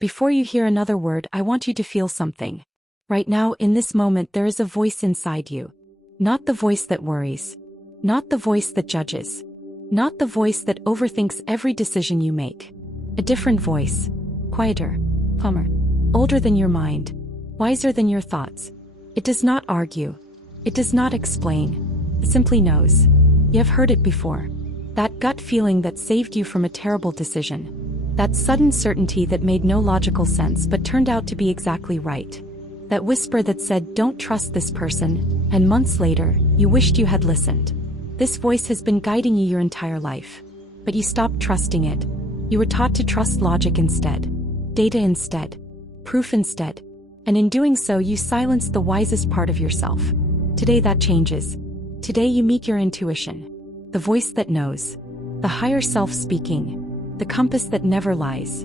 Before you hear another word, I want you to feel something. Right now, in this moment, there is a voice inside you. Not the voice that worries. Not the voice that judges. Not the voice that overthinks every decision you make. A different voice. Quieter. Calmer. Older than your mind. Wiser than your thoughts. It does not argue. It does not explain. It simply knows. You have heard it before. That gut feeling that saved you from a terrible decision. That sudden certainty that made no logical sense but turned out to be exactly right. That whisper that said, "Don't trust this person," and months later, you wished you had listened. This voice has been guiding you your entire life. But you stopped trusting it. You were taught to trust logic instead. Data instead. Proof instead. And in doing so, you silenced the wisest part of yourself. Today that changes. Today you meet your intuition. The voice that knows. The higher self speaking. The compass that never lies.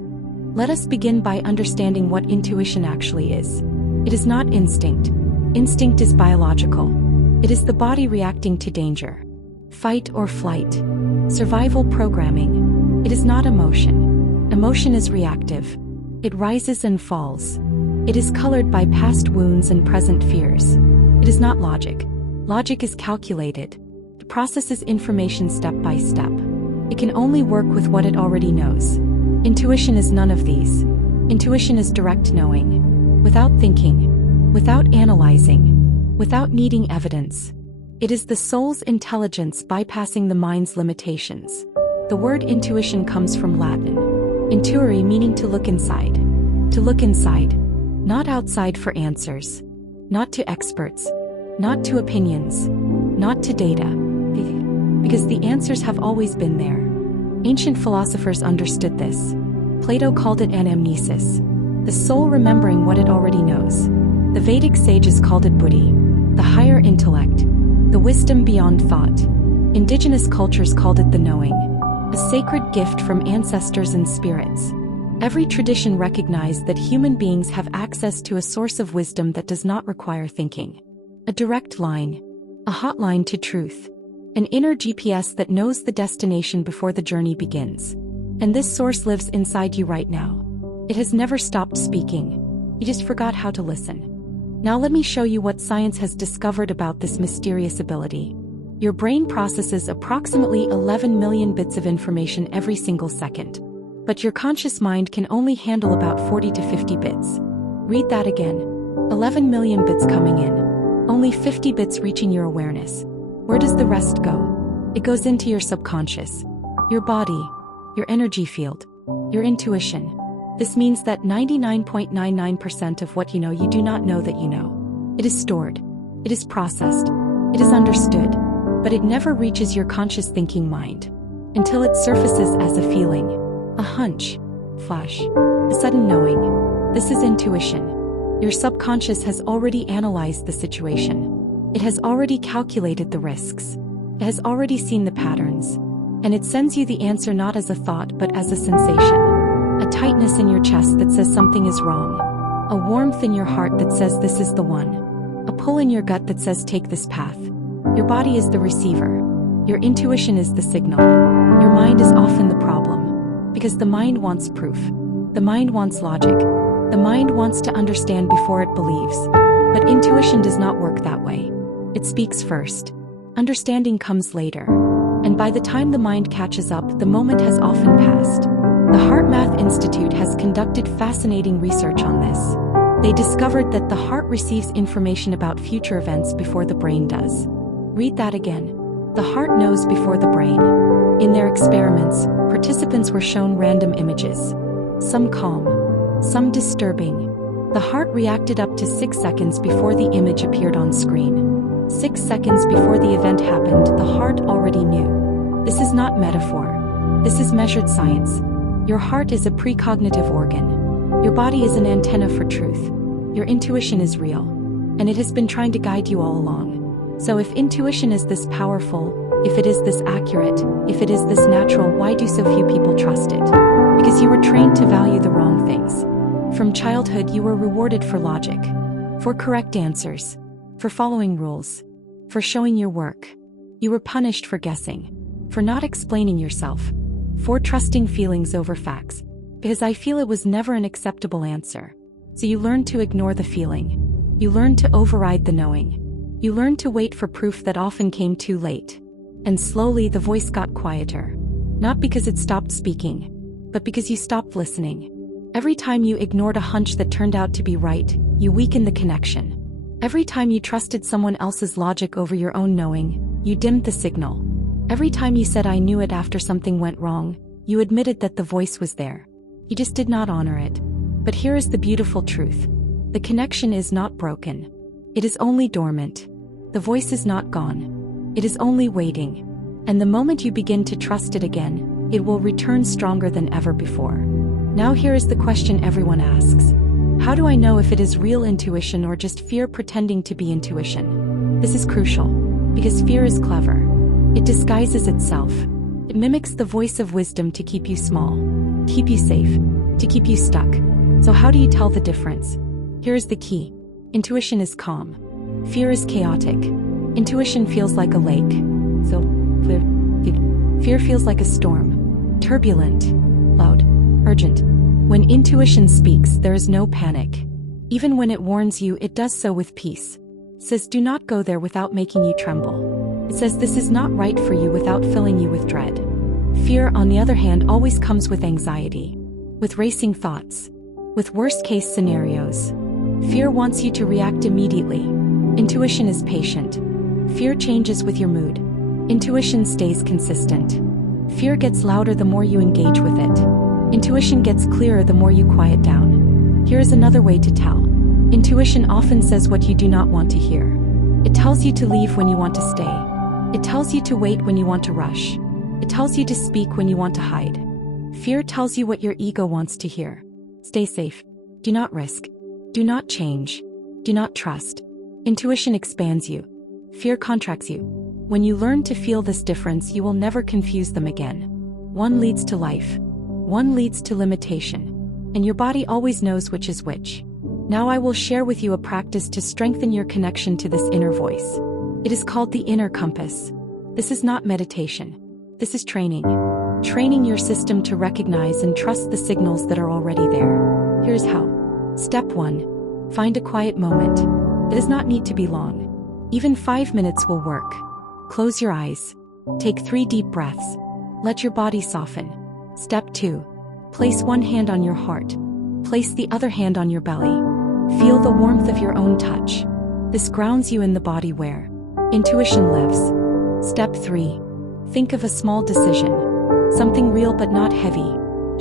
Let us begin by understanding what intuition actually is. It is not instinct. Instinct is biological. It is the body reacting to danger. Fight or flight. Survival programming. It is not emotion. Emotion is reactive. It rises and falls. It is colored by past wounds and present fears. It is not logic. Logic is calculated. It processes information step by step. It can only work with what it already knows. Intuition is none of these. Intuition is direct knowing. Without thinking. Without analyzing. Without needing evidence. It is the soul's intelligence bypassing the mind's limitations. The word intuition comes from Latin. Intuere, meaning to look inside. To look inside. Not outside for answers. Not to experts. Not to opinions. Not to data. Because the answers have always been there. Ancient philosophers understood this. Plato called it anamnesis. The soul remembering what it already knows. The Vedic sages called it buddhi. The higher intellect. The wisdom beyond thought. Indigenous cultures called it the knowing. A sacred gift from ancestors and spirits. Every tradition recognized that human beings have access to a source of wisdom that does not require thinking. A direct line. A hotline to truth. An inner GPS that knows the destination before the journey begins. And this source lives inside you right now. It has never stopped speaking. You just forgot how to listen. Now let me show you what science has discovered about this mysterious ability. Your brain processes approximately 11 million bits of information every single second. But your conscious mind can only handle about 40 to 50 bits. Read that again. 11 million bits coming in. Only 50 bits reaching your awareness. Where does the rest go? It goes into your subconscious. Your body. Your energy field. Your intuition. This means that 99.99% of what you know you do not know that you know. It is stored. It is processed. It is understood. But it never reaches your conscious thinking mind. Until it surfaces as a feeling. A hunch. Flash. A sudden knowing. This is intuition. Your subconscious has already analyzed the situation. It has already calculated the risks. It has already seen the patterns. And it sends you the answer not as a thought but as a sensation. A tightness in your chest that says something is wrong. A warmth in your heart that says this is the one. A pull in your gut that says take this path. Your body is the receiver. Your intuition is the signal. Your mind is often the problem. Because the mind wants proof. The mind wants logic. The mind wants to understand before it believes. But intuition does not work that way. It speaks first. Understanding comes later. And by the time the mind catches up, the moment has often passed. The Heart Math Institute has conducted fascinating research on this. They discovered that the heart receives information about future events before the brain does. Read that again. The heart knows before the brain. In their experiments, participants were shown random images. Some calm, some disturbing. The heart reacted up to 6 seconds before the image appeared on screen. 6 seconds before the event happened, the heart already knew. This is not metaphor. This is measured science. Your heart is a precognitive organ. Your body is an antenna for truth. Your intuition is real. And it has been trying to guide you all along. So if intuition is this powerful, if it is this accurate, if it is this natural, why do so few people trust it? Because you were trained to value the wrong things. From childhood you were rewarded for logic. For correct answers. For following rules. For showing your work. You were punished for guessing. For not explaining yourself. For trusting feelings over facts. Because I feel it was never an acceptable answer. So you learned to ignore the feeling. You learned to override the knowing. You learned to wait for proof that often came too late. And slowly the voice got quieter. Not because it stopped speaking, but because you stopped listening. Every time you ignored a hunch that turned out to be right, you weakened the connection. Every time you trusted someone else's logic over your own knowing, you dimmed the signal. Every time you said I knew it after something went wrong, you admitted that the voice was there. You just did not honor it. But here is the beautiful truth. The connection is not broken. It is only dormant. The voice is not gone. It is only waiting. And the moment you begin to trust it again, it will return stronger than ever before. Now here is the question everyone asks. How do I know if it is real intuition or just fear pretending to be intuition? This is crucial, because fear is clever. It disguises itself. It mimics the voice of wisdom to keep you small, to keep you safe, to keep you stuck. So how do you tell the difference? Here is the key. Intuition is calm. Fear is chaotic. Intuition feels like a lake. So, fear feels like a storm. Turbulent, loud, urgent. When intuition speaks, there is no panic. Even when it warns you, it does so with peace. It says, do not go there without making you tremble. It says this is not right for you without filling you with dread. Fear, on the other hand, always comes with anxiety, with racing thoughts, with worst-case scenarios. Fear wants you to react immediately. Intuition is patient. Fear changes with your mood. Intuition stays consistent. Fear gets louder the more you engage with it. Intuition gets clearer the more you quiet down. Here is another way to tell. Intuition often says what you do not want to hear. It tells you to leave when you want to stay. It tells you to wait when you want to rush. It tells you to speak when you want to hide. Fear tells you what your ego wants to hear. Stay safe. Do not risk. Do not change. Do not trust. Intuition expands you. Fear contracts you. When you learn to feel this difference, you will never confuse them again. One leads to life. One leads to limitation. And your body always knows which is which. Now I will share with you a practice to strengthen your connection to this inner voice. It is called the inner compass. This is not meditation. This is training. Training your system to recognize and trust the signals that are already there. Here's how. Step 1. Find a quiet moment. It does not need to be long. Even 5 minutes will work. Close your eyes. Take 3 deep breaths. Let your body soften. Step 2. Place one hand on your heart. Place the other hand on your belly. Feel the warmth of your own touch. This grounds you in the body where intuition lives. Step 3. Think of a small decision. Something real but not heavy.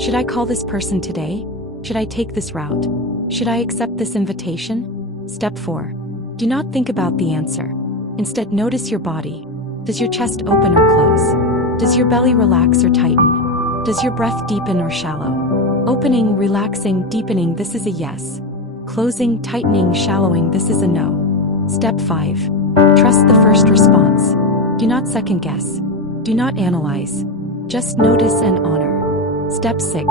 Should I call this person today? Should I take this route? Should I accept this invitation? Step 4. Do not think about the answer. Instead, notice your body. Does your chest open or close? Does your belly relax or tighten? Does your breath deepen or shallow? Opening, relaxing, deepening, this is a yes. Closing, tightening, shallowing, this is a no. Step 5. Trust the first response. Do not second guess. Do not analyze. Just notice and honor. Step 6.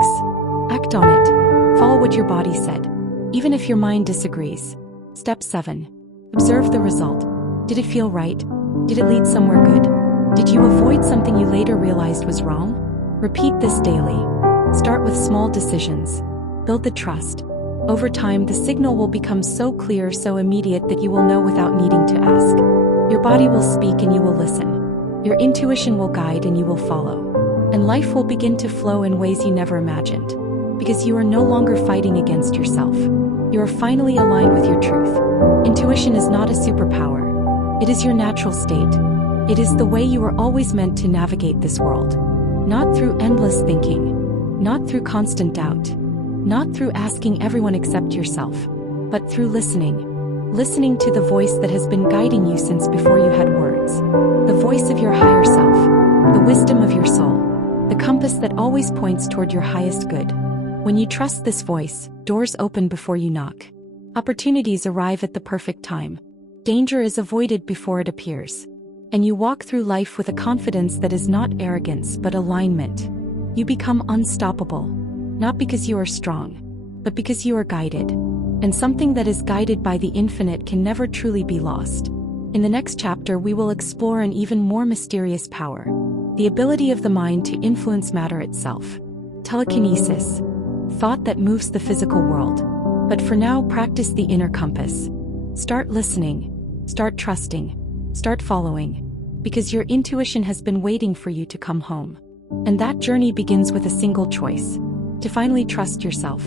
Act on it. Follow what your body said, even if your mind disagrees. Step 7. Observe the result. Did it feel right? Did it lead somewhere good? Did you avoid something you later realized was wrong? Repeat this daily. Start with small decisions. Build the trust. Over time, the signal will become so clear, so immediate that you will know without needing to ask. Your body will speak and you will listen. Your intuition will guide and you will follow. And life will begin to flow in ways you never imagined. Because you are no longer fighting against yourself. You are finally aligned with your truth. Intuition is not a superpower. It is your natural state. It is the way you were always meant to navigate this world. Not through endless thinking. Not through constant doubt. Not through asking everyone except yourself. But through listening. Listening to the voice that has been guiding you since before you had words. The voice of your higher self. The wisdom of your soul. The compass that always points toward your highest good. When you trust this voice, doors open before you knock. Opportunities arrive at the perfect time. Danger is avoided before it appears. And you walk through life with a confidence that is not arrogance but alignment. You become unstoppable. Not because you are strong, but because you are guided. And something that is guided by the infinite can never truly be lost. In the next chapter, we will explore an even more mysterious power. The ability of the mind to influence matter itself. Telekinesis. thought that moves the physical world. But for now, practice the inner compass. Start listening, start trusting, start following, because your intuition has been waiting for you to come home. And that journey begins with a single choice: to finally trust yourself.